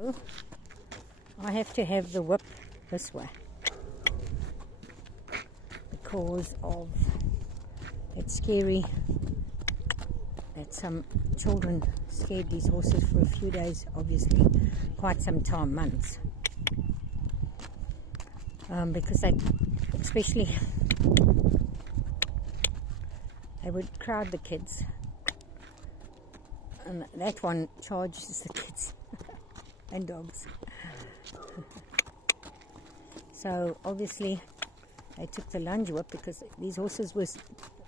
So I have to have the whip this way because of that scary that some children scared these horses for a few days, obviously quite some time, months, because they, especially, they would crowd the kids, and that one charges the kids and dogs. So obviously they took the lunge whip because these horses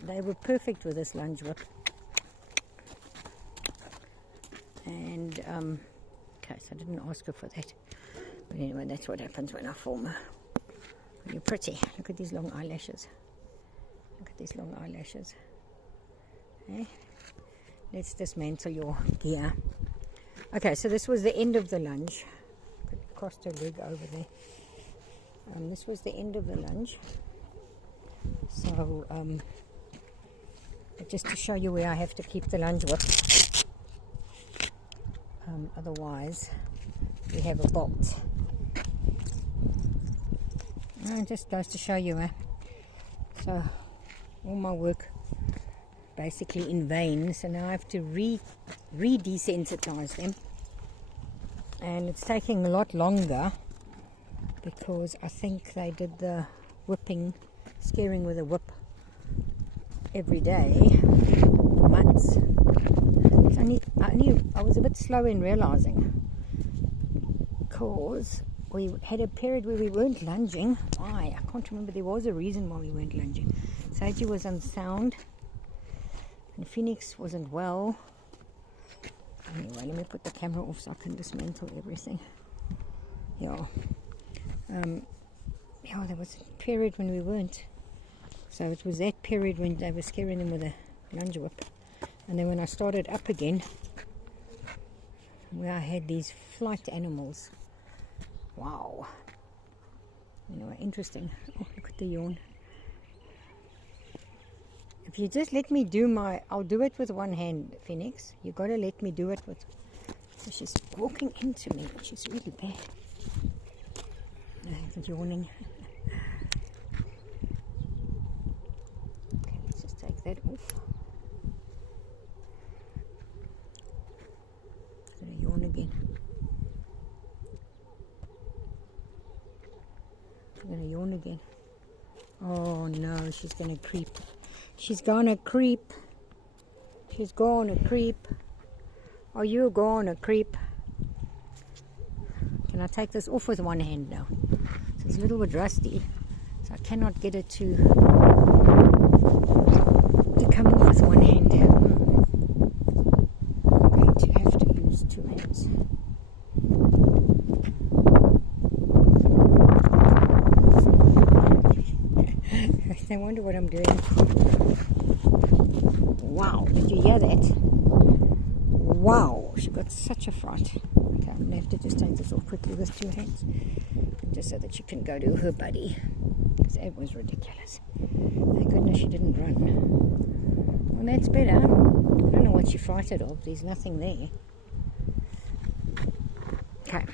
they were perfect with this lunge whip. And okay, so I didn't ask her for that, but anyway, that's what happens when I film her. You're pretty. Look at these long eyelashes. Look at these long eyelashes. Okay, let's dismantle your gear. Okay, so this was the end of the lunge. Crossed her leg over there. This was the end of the lunge. So just to show you where I have to keep the lunge whip. Otherwise we have a bolt. It just goes to show you, so all my work basically in vain. So now I have to re-desensitize them, and it's taking a lot longer because I think they did the whipping, scaring with a whip every day for months. I was a bit slow in realizing, because we had a period where we weren't lunging. Why? I can't remember. There was a reason why we weren't lunging. Seiji was unsound and Phoenix wasn't well. Anyway, let me put the camera off so I can dismantle everything. Yeah, there was a period when we weren't. So it was that period when they were scaring them with a lunge whip. And then when I started up again, where I had these flight animals. Wow. Anyway, interesting. Oh, look at the yawn. If you just let me do I'll do it with one hand, Phoenix. You got to let me do it with. So she's walking into me. She's really bad. Yawning. Okay, let's just take that off. Yawn again. She's gonna yawn again. Oh no, she's gonna creep. She's gonna creep. She's gonna creep. Are you gonna creep? Can I take this off with one hand now? So it's a little bit rusty, so I cannot get it to come off with one hand. Two hands. I wonder what I'm doing. Wow, did you hear that? Wow, she got such a fright. Okay, I'm gonna have to just take this off quickly with two hands, just so that she can go to her buddy, because that was ridiculous. Thank goodness she didn't run. Well, that's better. I don't know what she frightened of. There's nothing there. Okay.